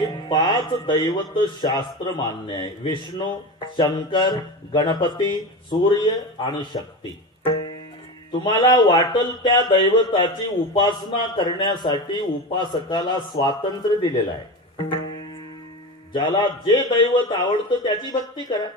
हे 5 दैवत शास्त्र मान्य आहे. विष्णू, शंकर, गणपती, सूर्य आणि शक्ती. तुम्हाला वाटल त्या दैवताची उपासना करण्यासाठी उपासकाला स्वातंत्र्य दिलेलं आहे. ज्याला जे दैवत आवडतं त्याची भक्ती करा.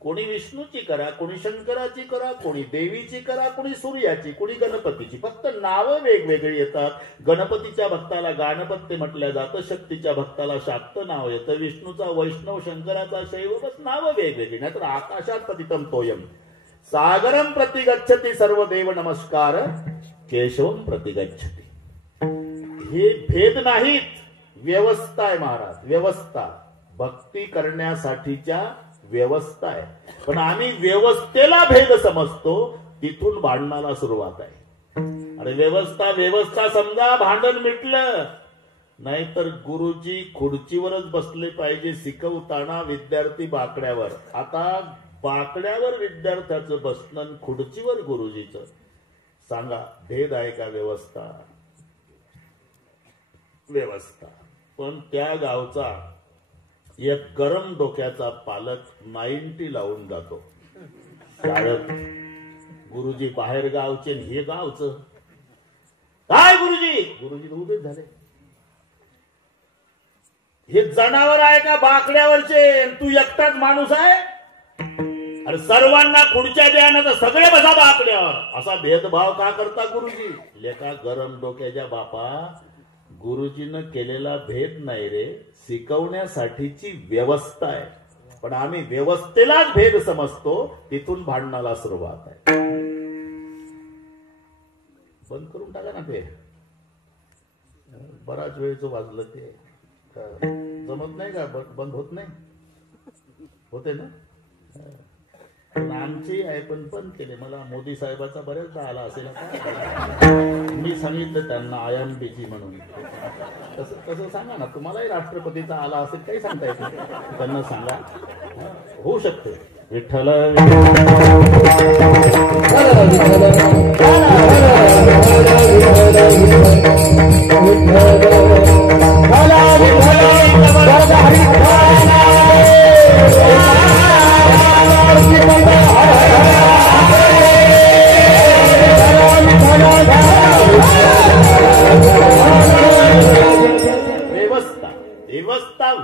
कोणी विष्णूची करा, कोणी शंकराची करा, कोणी देवीची करा, कोणी सूर्याची, कोणी गणपतीची. फक्त नावं वेगवेगळी येतात. गणपतीच्या भक्ताला गाणपत्य म्हटलं जातं, शक्तीच्या भक्ताला शाक्त नाव येतं, विष्णूचा वैष्णव, शंकराचा शैव, बस नावं वेगवेगळी. नाहीतर आकाशात पतितम तोयम, सागरम प्रति गच्छति सर्व देव नमस्कार, केशवम प्रति गच्छति. हे भेद नाहीत, व्यवस्था आहे महाराज. व्यवस्था भक्ती करण्यासाठीच्या व्यवस्था आहे. पण आम्ही व्यवस्थेला भेद समजतो, तिथून भांडणाला सुरुवात आहे. अरे व्यवस्था व्यवस्था समजा, भांडण मिटलं. नाहीतर गुरुजी खुर्चीवरच बसले पाहिजे शिकवताना, विद्यार्थी बाकड्यावर. आता बाकड्यावर विद्यार्थ्याचं बसणं, खुर्चीवर गुरुजीचं. सांगा भेद आहे का? व्यवस्था व्यवस्था. पण त्या गावचा एक गरम डोक्याचा पालक 90 लावून जातो शाळेत. गुरुजी बाहेर गावचे, हे गावचं काय? गुरुजी गुरुजी उभेच झाले. हे जनावर आहे का बाकड्यावरचे? तू एकटाच माणूस आहे? अरे सर्वांना खुर्च्या द्या ना, तर सगळे बसा बाकड्यावर. असा भेदभाव का करता गुरुजी? लेका गरम डोक्याच्या बापा, गुरुजीनं केलेला भेद नाही रे, शिकवण्यासाठीची व्यवस्था आहे. पण आम्ही व्यवस्थेलाच भेद समजतो, तिथून भांडणाला सुरुवात आहे. बंद करून टाका ना ते. बराच वेळचं वाजलं ते. जमत नाही का? बंद होत नाही? होते ना? आमची आहे पण बंद केले. मला मोदी साहेबाचा बऱ्याचदा आला असेल. मी सांगितलं त्यांना आय एम बिझी म्हणून. तसं सांगा ना. तुम्हालाही राष्ट्रपतीचा आला असेल, काही सांगता येत नाही. त्यांना सांगा, होऊ शकते. विठ्ठल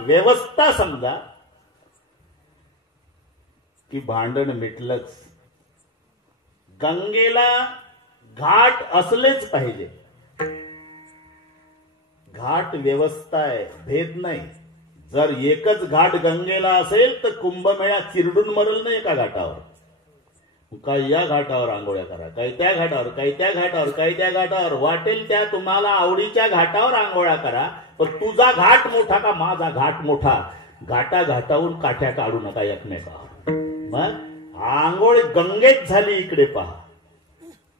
व्यवस्था समजा की भांडण मिटलंच. गंगेला घाट असलेच पाहिजे. घाट व्यवस्था आहे, भेद नाही. जर एकच घाट गंगेला असेल तर कुंभमेळा चिरडून मरल नाही एका घाटावर. काही या घाटावर आंघोळ्या करा, काही त्या घाटावर, काही त्या घाटावर, काही त्या घाटावर. वाटेल त्या तुम्हाला आवडीच्या घाटावर आंघोळ्या करा. पण तुझा घाट मोठा का माझा घाट मोठा? घाटा घाटावून काठ्या काढू नका एकमेकावर. मग आंघोळ गंगेत झाली. इकडे पहा,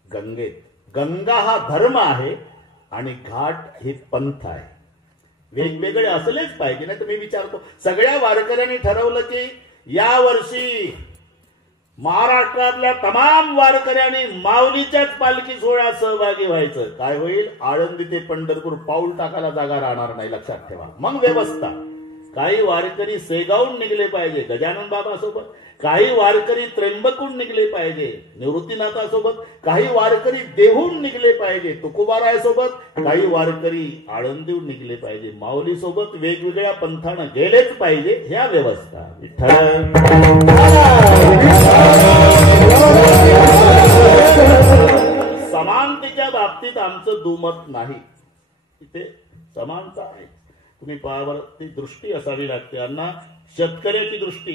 गंगेत. गंगा हा धर्म आहे आणि घाट हे पंथ आहे. वेगवेगळे असलेच पाहिजे. नाही तर मी विचारतो, सगळ्या वारकऱ्यांनी ठरवलं की या वर्षी महाराष्ट्रातल्या तमाम वारकऱ्यांनी माऊलीच्याच पालखी सोहळ्यात सहभागी व्हायचं. काय होईल? आळंदी ते पंढरपूर पाऊल टाकायला जागा राहणार नाही, लक्षात ठेवा. मग व्यवस्था. काही वारकरी सेगावून निघले पाहिजे गजानन बाबा सोबत, काही वारकरी त्र्यंबकून निघले पाहिजे निवृत्तीनाथासोबत, काही वारकरी देहून निघले पाहिजे तुकोबाराय सोबत, काही वारकरी आळंदीहून निघले पाहिजे माऊली सोबत. वेगवेगळ्या पंथानं गेलेच पाहिजे. ह्या व्यवस्था. समानतेच्या बाबतीत आमचं दुमत नाही. इथे समानता आहे. तुम्ही पाहावर ती दृष्टी असावी लागते. अण्णा, शेतकऱ्याची दृष्टी,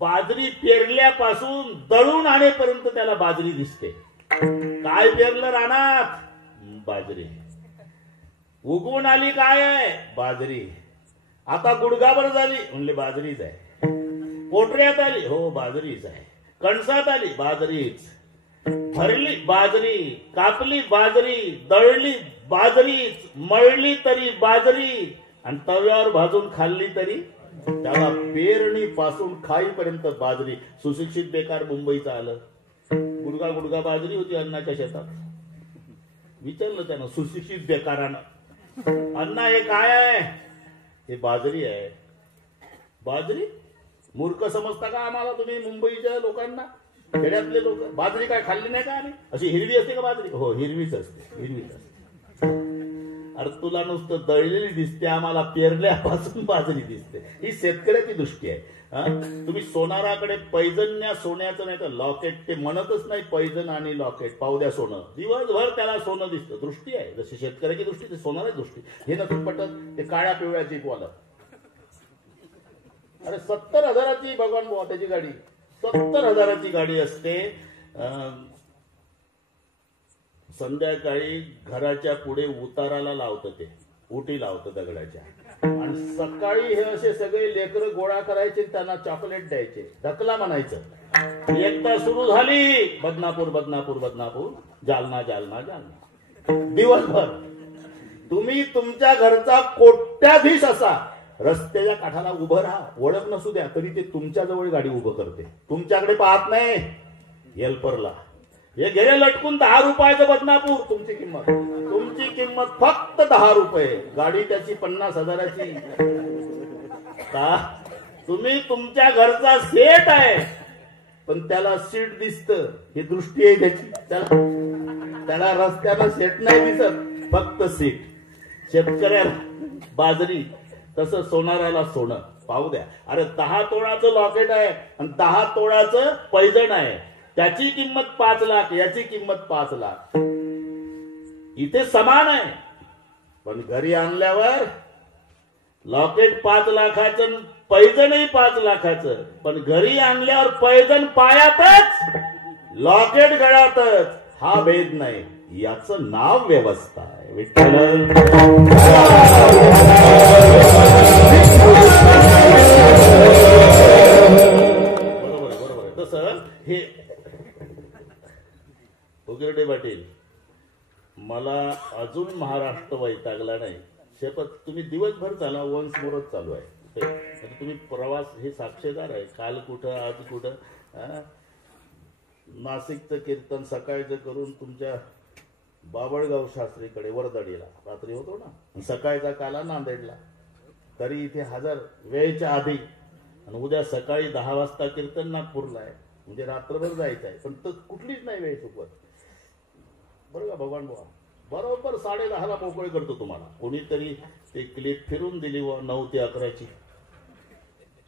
बाजरी पेरल्यापासून दळून आणेपर्यंत त्याला बाजरी दिसते. काय पेरलं रानात? बाजरी. उगवून आली काय आहे? बाजरी. आता गुडघाभर झाली म्हणले बाजरीच आहे. पोटऱ्यात आली, हो बाजरीच आहे. कणसात आली, बाजरीच. भरली बाजरी, कापली बाजरी, दळली बाजरीच, मळली तरी बाजरी, आणि तव्यावर भाजून खाल्ली तरी. त्याला पेरणी पासून खाईपर्यंत बाजरी. सुशिक्षित बेकार मुंबईचं आलं, गुडगा गुडगा बाजरी होती अण्णाच्या शेतात. विचारलं त्यानं सुशिक्षित बेकारानं, अण्णा हे काय आहे? हे बाजरी आहे. बाजरी मूर्ख समजता का आम्हाला तुम्ही मुंबईच्या लोकांना? खेड्यातले लोक बाजरी काय खाल्ली नाही का आम्ही? अशी हिरवी असते का बाजरी? हो, हिरवीच असते, हिरवीच असते. अरे तुला नुसतं दळलेली दिसते, आम्हाला पेरल्यापासून बाजरी दिसते. ही शेतकऱ्याची दृष्टी आहे. तुम्ही सोनाराकडे पैजन्या सोन्याचं नाही तर लॉकेट, ते म्हणतच नाही पैजन आणि लॉकेट, पावद्या सोनं, दिवसभर त्याला सोनं दिसतं. दृष्टी आहे जशी शेतकऱ्याची दृष्टी, ते सोनाराची दृष्टी. हे नसून पटत ते काळ्या पिवळ्याची वाला. अरे 70,000ची भगवान बुवा त्याची गाडी, 70,000ची गाडी असते. संध्याकाळी घराच्या पुढे उताराला लावतं, ते उटी लावतं दगडाच्या, आणि सकाळी हे असे सगळे लेकरं गोळा करायचे, त्यांना चॉकलेट द्यायचे, ढकला म्हणायचं. एकदा सुरू झाली बदनापूर बदनापूर बदनापूर, जालना जालना जालना. दिवसभर तुम्ही तुमच्या घरचा कोट्याधीश असा रस्त्याच्या काठाला उभं राहा, ओळख नसू द्या तरी ते तुमच्या जवळ गाडी उभं करते, तुमच्याकडे पाहत नाही. हेल्परला हे गेले लटकून 10 रुपयाचं बदनापूर. तुमची किंमत फक्त 10 रुपये, गाडी त्याची 50,000ची. का? तुम्ही तुमच्या घरचा सेट आहे, पण त्याला सीट दिसतं, ही दृष्टी आहे त्याची. त्याला रस्त्याला सेट नाही दिसत, फक्त सीट. शेतकऱ्याला बाजरी, तसं सोनाराला सोनं. पाहू द्या, अरे 10 तोळाचं लॉकेट आहे आणि 10 तोळाचं पैजण आहे, त्याची किंमत 5 लाख, याची किंमत 5 लाख. इथे समान आहे, पण घरी आणल्यावर लॉकेट 5 लाखाचं, पैजणही 5 लाखाचं. पण घरी आणल्यावर पैजण पायातच, लॉकेट गळ्यातच. हा भेद नाही, याचं नाव व्यवस्था आहे. विठ्ठल बरोबर आहे. तसं हे उगरडे पाटील, मला अजून महाराष्ट्र वैतागला नाही. शपथ, तुम्ही दिवसभर चाला, वन्स मोरच चालू आहे. तुम्ही प्रवास हे साक्षीदार आहे. काल कुठं, आज कुठं. नाशिकचं कीर्तन सकाळचं करून तुमच्या बाबळगाव शास्त्रीकडे वरदडीला रात्री होतो ना, सकाळचा काला नांदेडला, तरी इथे हजर वेळेच्या आधी. आणि उद्या सकाळी 10 वाजता कीर्तन नागपूरला आहे, म्हणजे रात्रभर जायचं आहे. पण तर कुठलीच नाही वेळ चुकवत. बरं का भगवान बुवा, बरोबर 10:30ला मोकळे करतो तुम्हाला. कोणीतरी ते क्लिप फिरून दिली व 9 ते 11ची.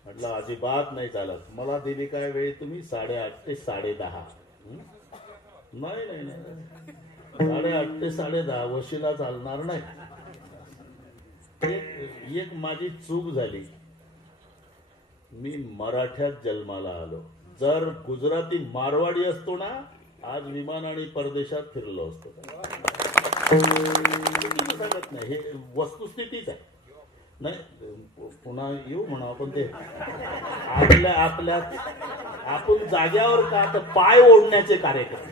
म्हटलं अजिबात नाही चालत. मला दिली काय वेळ तुम्ही? 8:30 ते 10:30. नाही नाही नाही, 8:30 ते 10:30 वशिला चालणार नाही. एक माझी चूक झाली, मी मराठ्यात जन्माला आलो. जर गुजराती मारवाडी असतो ना, आज विमानाने परदेशात फिरलो असतो. सांगत नाही, हे वस्तुस्थितीच आहे. नाही पुन्हा येऊ म्हणा आपण, ते आपण जाग्यावर का तर पाय ओढण्याचे कार्यक्रम,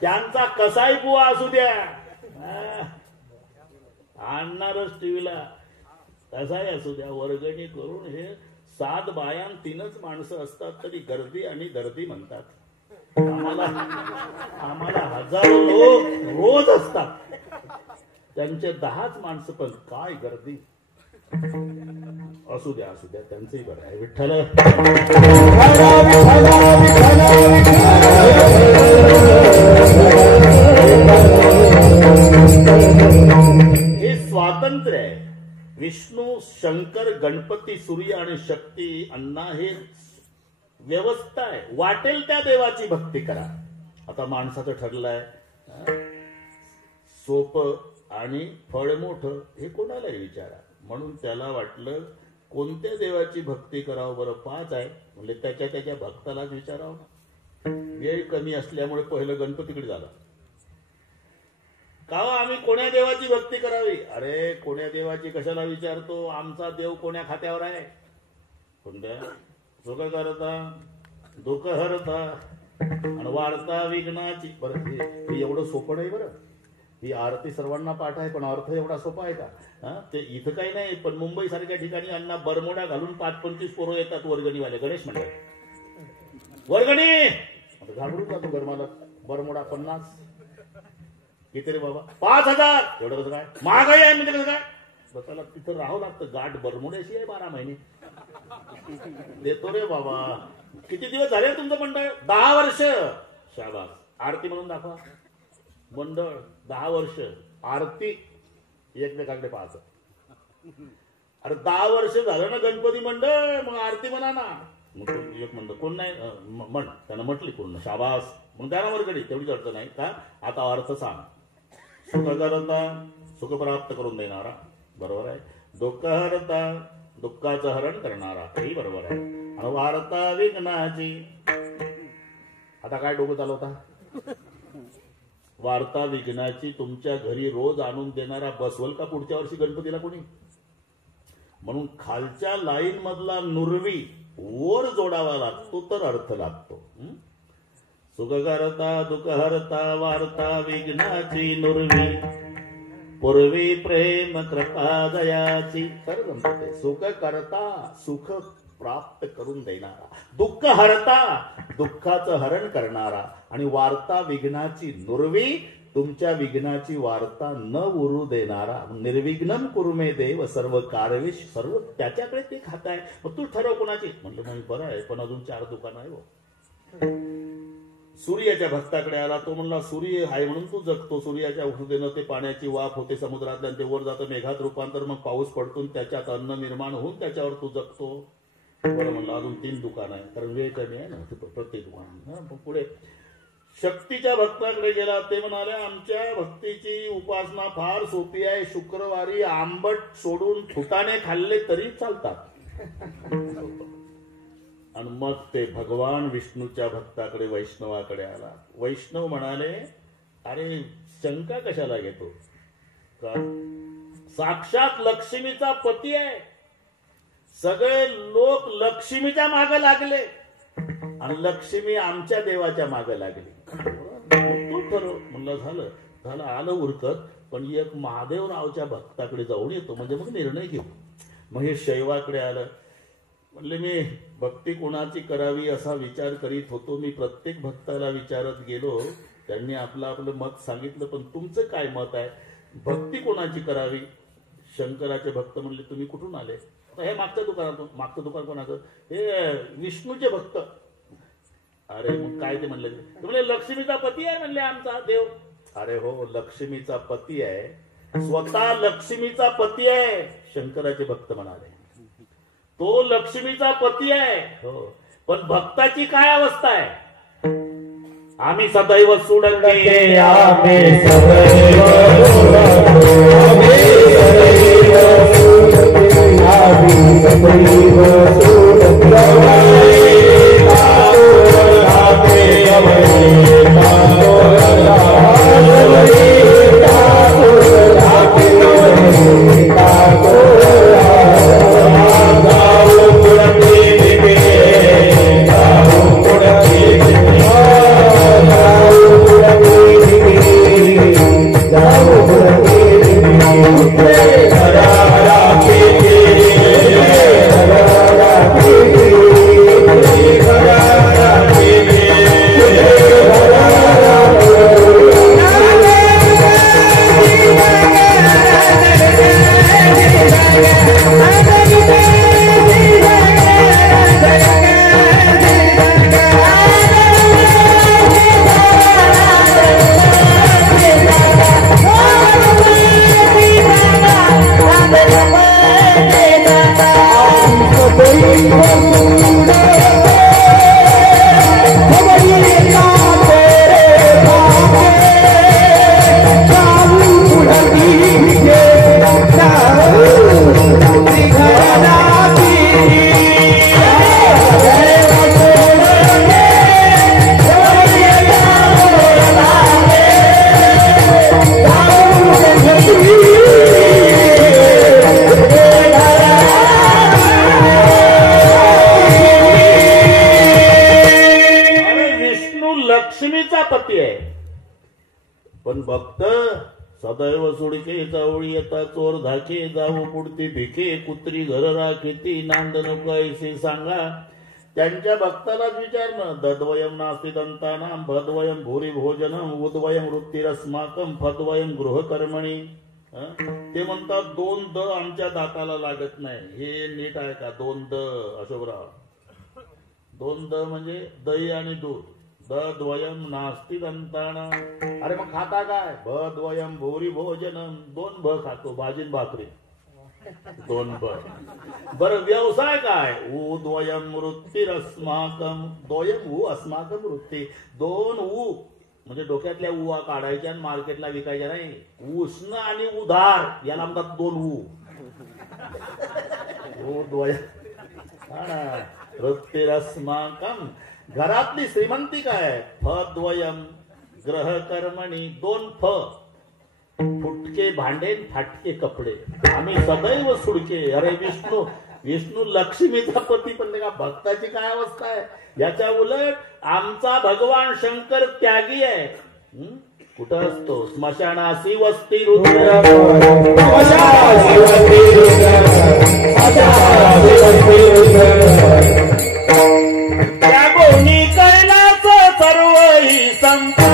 त्यांचा कसाही बुवा असू द्या, आणणारच टीव्हीला, कसाही असू द्या, वर्गणी करून. हे 7 बायां 3च माणसं असतात तरी गर्दी आणि दर्दी म्हणतात. आम्हाला हजारो लोक रोज असतात, त्यांचे 10च माणसं, पण काय गर्दी. असू द्या त्यांचंही बरं आहे. विठ्ठल हे स्वातंत्र्य आहे. विष्णू, शंकर, गणपती, सूर्य आणि शक्ती, अण्णा, हे व्यवस्था आहे. वाटेल त्या देवाची भक्ती करा. आता माणसाचं ठरलंय सोपं आणि फळ मोठं, हे कोणालाही विचारा. म्हणून त्याला वाटलं कोणत्या देवाची भक्ती करावं बरं? 5 आहे म्हणजे त्याच्या भक्तालाच विचारावं. वेळ कमी असल्यामुळे पहिलं गणपतीकडे झाला. का आम्ही कोण्या देवाची भक्ती करावी? अरे कोण्या देवाची कशाला विचारतो? आमचा देव कोण्या खात्यावर आहे? कोणत्या? सुख करता, दुःख हरता आणि वार्ता विघ्नाची. बरं हे एवढं सोपं नाही. बरं ही आरती सर्वांना पाठ आहे, पण अर्थ एवढा सोपा आहे का? ते इथं काही नाही, पण मुंबई सारख्या ठिकाणी अण्णा बरमोडा घालून 5-25 पोरं येतात वर्गणीवाले. गणेश मंडळ वर्गणी घाबरून जातो गरमाला. बरमोडा 50 किती रे बाबा? 5,000. एवढं कसं काय? महागाई आहे म्हणजे कसं काय? बसायला तिथं राहावं लागतं. गाठ बरमुड्याशी आहे 12 महिने. देतो रे बाबा. किती दिवस झाले तुमचं मंडळ? 10 वर्ष. शाबास. आरती म्हणून दाखवा. मंडळ 10 वर्ष आरती एकमेकांकडे पाहत. अरे 10 वर्ष झालं ना गणपती मंडळ, मग आरती म्हणा ना. मग एक म्हणतो कोण नाही म्हण, त्यानं म्हटली पूर्ण. शाबास. मग त्याला वरगडी तेवढीच अडचण नाही का. आता अर्थ सांग. सुखकर्ता सुख प्राप्त करून देणारा, बरोबर आहे. दुःखहर्ता दुःखाचं हरण करणारा, हेही बरोबर आहे. आणि वार्ता विघ्नाची. आता काय डोकं चालवता? वार्ता विघ्नाची तुमच्या घरी रोज आणून देणारा बसवल का पुढच्या वर्षी गणपतीला कोणी? म्हणून खालच्या लाईन मधला नुरवी वर जोडावा लागतो तर अर्थ लागतो. सुखकर्ता दुःखहर्ता वार्ता विघ्नाची नुरवी, पूर्वी प्रेम कृपा दयाची. खरं जमते. सुख करता सुख प्राप्त करून देणारा, दुःख हरता दुःखाचं हरण करणारा, आणि वार्ता विघ्नाची नुरवी तुमच्या विघ्नाची वार्ता न उरू देणारा. निर्विघ्नम कुरुमे देव सर्व कारविश, सर्व त्याच्याकडे ते खाताय. मग तू ठरव कोणाची. म्हटलं मग बरं आहे, पण अजून 4 दुकानं आहे. सूर्याच्या भक्ताकडे आला. तो म्हणला सूर्य आहे म्हणून तू जगतो. सूर्याच्या औषधेनं ते पाण्याची वाफ होते समुद्रातल्या, ते वर जातं मेघात रूपांतर, मग पाऊस पडतो त्याच्यात अन्न निर्माण होऊन त्याच्यावर तू जगतो. बरं म्हणलं अजून 3 दुकान आहे, कारण वेळ कमी आहे ना प्रत्येक दुकान. पुढे शक्तीच्या भक्ताकडे गेला. ते म्हणाले आमच्या भक्तीची उपासना फार सोपी आहे. शुक्रवारी आंबट सोडून फुटाणे खाल्ले तरी चालतात. आणि मग ते भगवान विष्णूच्या भक्ताकडे वैष्णवाकडे आला. वैष्णव म्हणाले अरे शंका कशाला घेतो, का साक्षात लक्ष्मीचा पती आहे. सगळे लोक लक्ष्मीच्या मागे लागले आणि लक्ष्मी आमच्या देवाच्या मागे लागली. तू ठरव. म्हणलं झालं झालं आलं उरकत, पण एक महादेवरावच्या भक्ताकडे जाऊन येतो म्हणजे मग निर्णय घेऊ. मग हे शैवाकडे आलं. म्हणले मी भक्ती कोणाची करावी असा विचार करीत होतो. मी प्रत्येक भक्ताला विचारत गेलो, त्यांनी आपलं आपलं मत सांगितलं, पण तुमचं काय मत आहे, भक्ती कोणाची करावी? शंकराचे भक्त म्हणले तुम्ही कुठून आले? हे मागच्या दुकानातून. मागचं दुकान कोणाचं? हे विष्णूचे भक्त. अरे मग काय ते म्हणले? म्हणले लक्ष्मीचा पती आहे म्हणले आमचा देव. अरे हो लक्ष्मीचा पती आहे, स्वतः लक्ष्मीचा पती आहे. शंकराचे भक्त म्हणाले तो लक्ष्मीचा पती आहे, हो, पण भक्ताची काय अवस्था आहे? आम्ही सदैव सोडके आम्ही सदैव लक्ष्मीचा पती आहे. पण भक्त सदैव सोडके जावळी येता चोर धाके जाऊ पुढती भिके कुत्री घर राखेती नांद नको ऐसे सांगा. त्यांच्या भक्तालाच विचारणं. दद्वयम नास्ति दंतानाम भद्वयम भूरी भोजनम उद्वयम वृत्तिरस्माकम फद्वयम गृहकर्मणी. ते म्हणतात 2 द आमच्या दाताला लागत नाही. हे नीट आहे का? 2 द अशोकराव, 2 द म्हणजे दही आणि दूध. द द्वयम नास्ति दंताना. अरे मग खाता काय? भ द्वयम भूरी भोजनम. 2 भ खातो, भाजी भाकरी. 2 भ. बरं व्यवसाय काय? ऊ द्वयम वृत्तिरस्माकम. द्वयम ऊ अस्माकम वृत्ती. 2 ऊ म्हणजे डोक्यातल्या उवा काढायच्या आणि मार्केटला विकायच्या नाही. उष्ण आणि उधार याला म्हणतात 2 ऊ. ऊ द्वयम वृत्तिरस्माकम. घरातली श्रीमंती काय? फ द्वयम ग्रह कर्मणी. 2 फ. फुटके भांडे, फाटके कपडे. आम्ही सदैव सुडके. अरे विष्णू लक्ष्मीचा पती, पण का भक्ताची काय अवस्था आहे? याच्या उलट आमचा भगवान शंकर त्यागी आहे. कुठं असतो? स्मशानासी वस्ती रुद्र. त्यागोनी कैलास सर्व ही संपादी.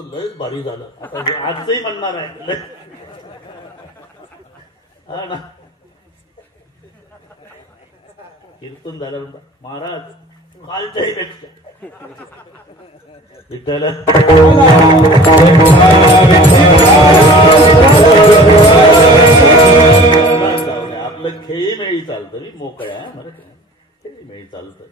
लयच भारी झालं. आता आजही म्हणणार आहे. कीर्तन झालं म्हणतात महाराज कालच्याही पेक्षा विठ्ठल. आपलं खेळी मेळी चालतं. मी मोकळ्या मला खेळी मेळी चालतं.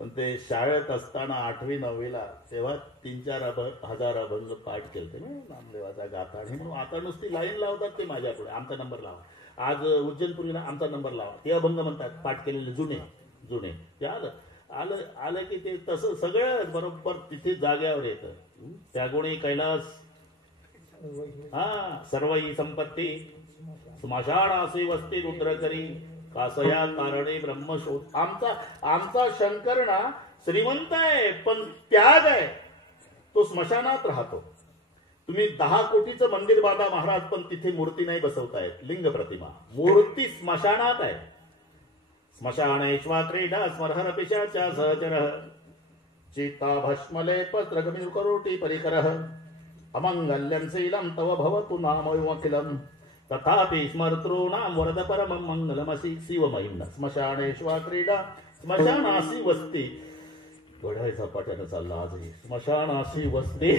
पण ते शाळेत असताना 8वी 9वीला तेव्हा 3-4 हजार अभंग पाठ केले नामदेवाचा गाथा. आणि म्हणून आता नुसती लाईन लावतात ते माझ्या पुढे, आमचा नंबर लावा. आज उज्जैनपुरीला आमचा नंबर लावा. ते अभंग म्हणतात पाठ केलेले जुने ते आलं की ते तसं सगळं बरोबर तिथे जाग्यावर येतं. त्यागुणी कैलास सर्व ही संपत्ती स्मशानासी वस्ती रुद्र करी. कासया कारणे ब्रह्मशोध. आमचा शंकर ना श्रीमंत आहे पण त्याग आहे. तो स्मशानात राहतो. तुम्ही 10 कोटीचं मंदिर बांधा महाराज, पण तिथे मूर्ती नाही बसवतायत. लिंग प्रतिमा. मूर्ती स्मशानात आहे. स्मशानेश्वा क्रीडा स्मरहर पिशाच्या सहचर. चिता भस्मले पत्रगमी करोटी परिकर. अमंगल्यं शीलं तव भवतु नामोऽखिलम्. तथापि स्मर्तॄणां वरद परमं मंगलमसि शिवमहिम्न. स्मशानेश्वा क्रीडा स्मशानासी वस्ती. घड्याळीचा पाट्यानं चालला आजही. स्मशानासी वस्ती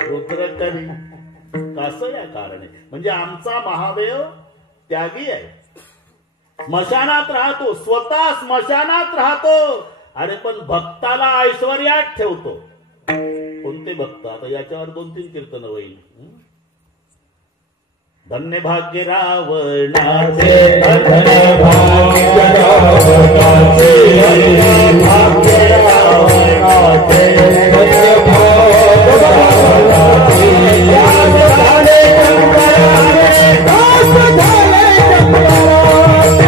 रुद्र करी. कासया कारणे म्हणजे आमचा महादेव त्यागी आहे. स्मशानात राहतो, स्वतः स्मशानात राहतो. अरे पण भक्ताला ऐश्वर्यात ठेवतो. कोणते भक्त? आता याच्यावर 2-3 कीर्तन होईल. धन्य भाग्य रावणाचे, धन्य भाग्य रावणाचे, भाग्य रावणाचे, धन्य भाग्य रावणाचे. याद झाले शंकराचे, दास झाले शंकराचे.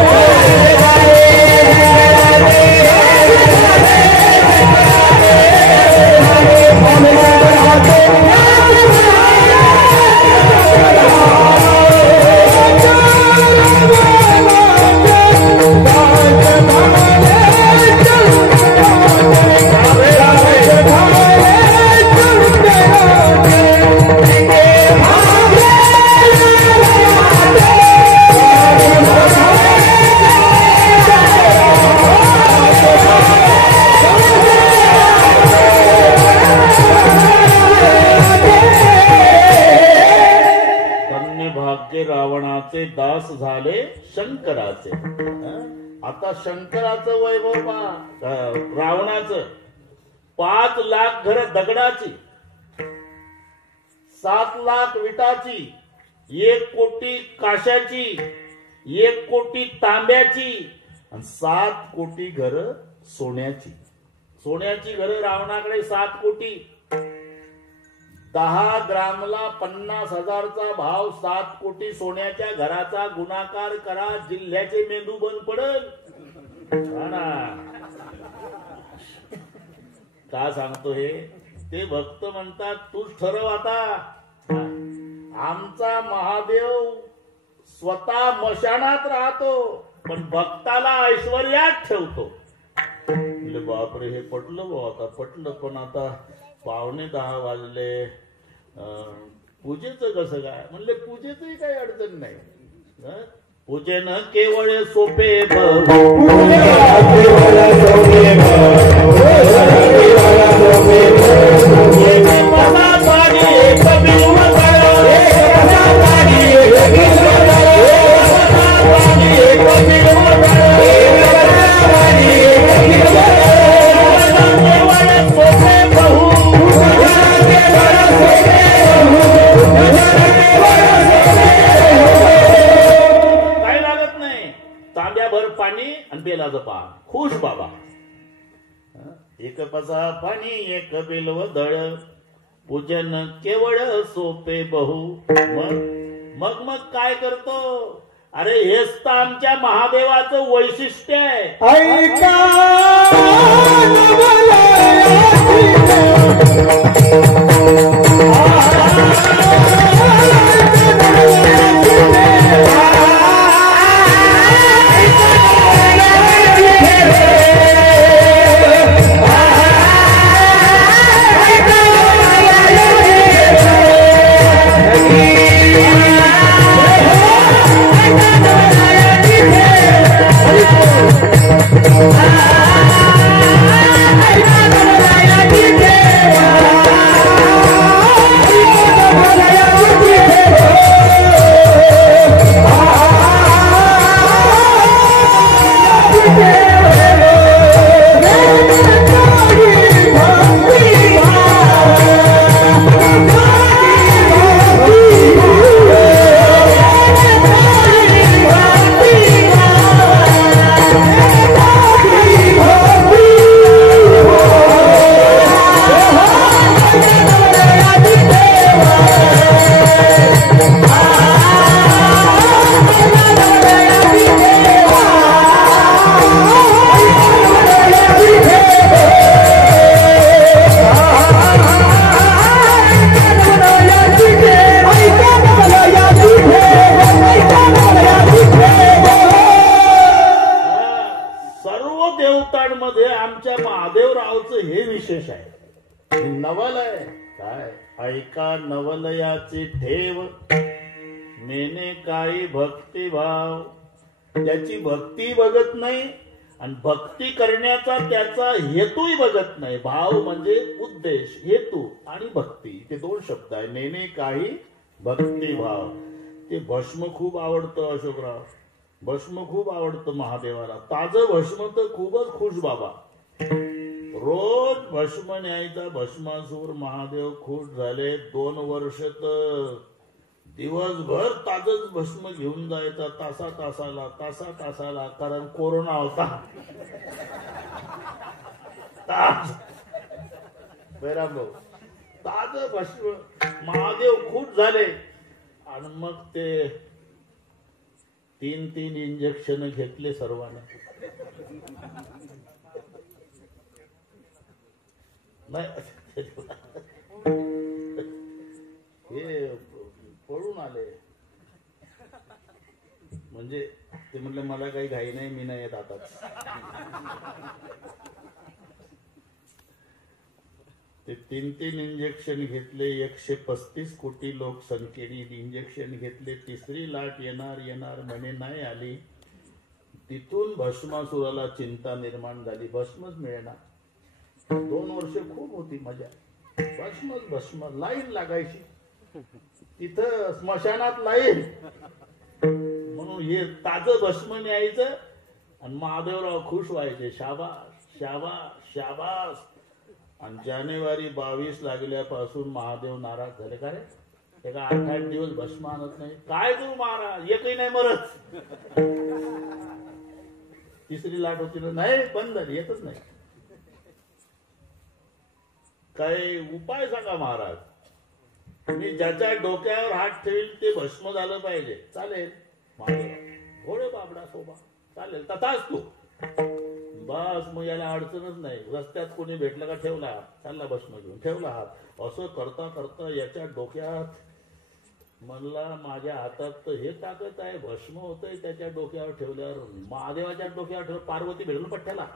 रावणाचे दास झाले शंकराचे. आता शंकराचं वैभव पहा, रावणाचं 5 लाख घर दगडाची, 7 लाख विटाची, 1 कोटी काशाची, 1 कोटी तांब्याची आणि 7 कोटी घर सोन्याची. सोन्याची घर रावणाकडे 7 कोटी. 10 ग्रामला 50,000चा भाव, 7 कोटी सोन्याच्या घराचा गुणाकार करा, जिल्ह्याचे मेंदू बंद पडल. का सांगतो हे? ते भक्त म्हणतात तूच ठरव आता. आमचा महादेव स्वतः मशानात राहतो पण भक्ताला ऐश्वर्यात ठेवतो. म्हणजे बापरे, हे पटलं बा, आता पटलं. पण आता 9:45 वाजले, पूजेचं कसं काय? म्हणले पूजेचंही काही अडचण नाही. पूजेन केवळ सोपे खुश बाबा. एक पसा पाणी एक बिल्व दळ, पूजन केवळ सोपे बहु. मग मग काय करतो? अरे हेच तर आमच्या महादेवाचं वैशिष्ट्य आहे. ऐका नवल आहे काय? ऐका नवलयाची ठेव, मेने काही भक्तिभाव. त्याची भक्ती बघत नाही आणि भक्ती करण्याचा त्याचा हेतूही बघत नाही. भाव म्हणजे उद्देश, हेतू आणि भक्ती, ते 2 शब्द आहे. मेने काही भक्तिभाव. ते भस्म खूप आवडतं अशोकराव, भस्म खूप आवडतं महादेवाला. ताजं भस्म तर खूपच खुश बाबा. रोज भस्म न्यायचा भस्मासूर. महादेव खुश झाले. 2 वर्ष तर दिवसभर ताजच भस्म घेऊन जायचा, तासा तासाला, कारण कोरोना होता. ताज भस्म. महादेव खुश झाले आणि मग ते 3 इंजेक्शन घेतले सर्वांना. हे पळून आले म्हणजे ते म्हणले मला काही घाई नाही, मी नाही येत आताच. ते 3 इंजेक्शन घेतले. 135 कोटी लोकसंख्येने इंजेक्शन घेतले. 3री लाट येणार म्हणे, नाही आली. तिथून भस्मासुराला चिंता निर्माण झाली. भस्मच मिळेना. 2 वर्ष खूप होती मजा. भस्म लाईन लागायची तिथं स्मशानात लाईन. म्हणून हे ताजं भस्म न्यायचं आणि महादेवराव खुश व्हायचे, शाबास शाबास शाबास. आणि जानेवारी 22 लागल्यापासून महादेव नाराज झाले. का रे, एका 8-8 दिवस भस्म आणत नाही, काय तू महाराज, एकही नाही मरत. तिसरी लाट होती ना, नाही बंद झाली, येतच नाही. काय उपाय सांगा महाराज, मी ज्याच्या डोक्यावर हात ठेवील ते भस्म झालं पाहिजे. चालेल महादेव, घोडे बाबडा सोबा, चालेल तथाच तू. बस मग याला अडचणच नाही. रस्त्यात कोणी भेटलं का ठेवला, चालला भस्म घेऊन, ठेवला हात. असं करता करता याच्या डोक्यात म्हणला, माझ्या हातात तर हे ताकद आहे, भस्म होतंय त्याच्या डोक्यावर ठेवल्यावर. महादेवाच्या डोक्यावर ठेवलं, पार्वती भेटून पठ्ठ्याला,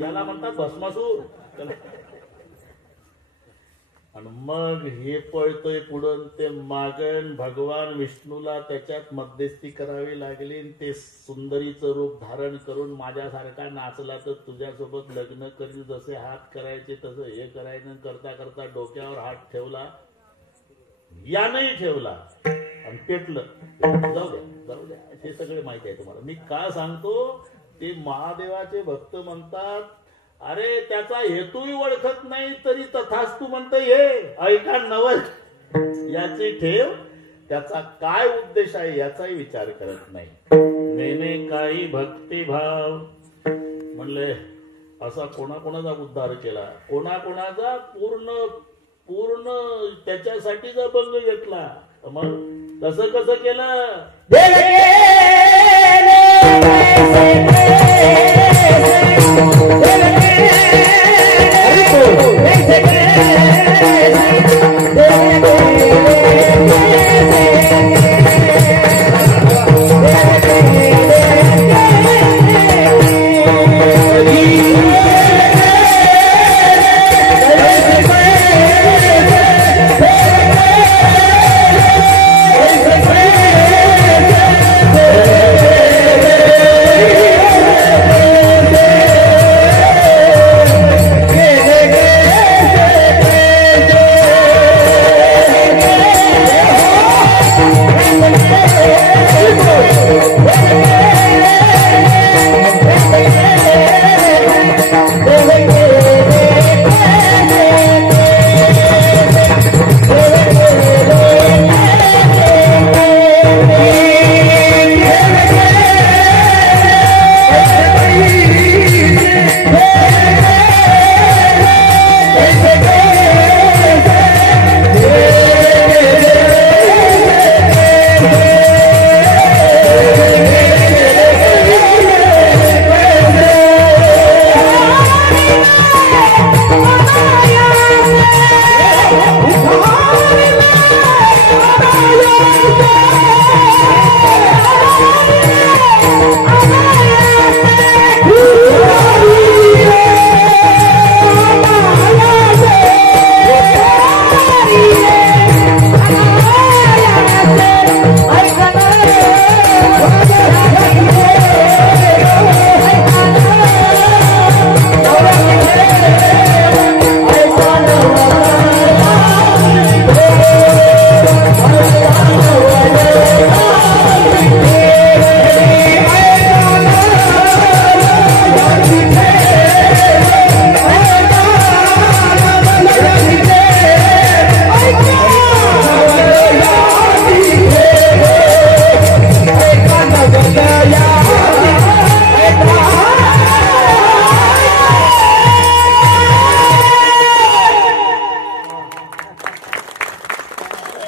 याला म्हणतात भस्मासूर. आणि मग हे पळतोय पुढं ते मागण. भगवान विष्णूला त्याच्यात मध्यस्थी करावी लागली. ते सुंदरीचं रूप धारण करून माझ्यासारखा नाचला तर तुझ्यासोबत लग्न करील, जसे हात करायचे तसं हे करायचं. करता करता डोक्यावर हात ठेवला, यानंही ठेवला आणि पेटलं. जाऊ द्या जाऊ द्या, हे सगळे माहिती आहे तुम्हाला. मी का सांगतो, ते महादेवाचे भक्त म्हणतात, अरे त्याचा हेतूही ओळखत नाही तरी तथास्तु म्हणतं, हे ऐका नवल याची ठेव, त्याचा काय उद्देश आहे याचाही विचार करत नाही. नेने काही भक्तिभाव म्हणले, असा कोणाकोणाचा उद्धार केला, कोणाकोणाचा पूर्ण पूर्ण त्याच्यासाठीचा बंग घेतला. मग तसं कसं केलं,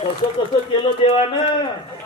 कसं कसं केलं देवानं.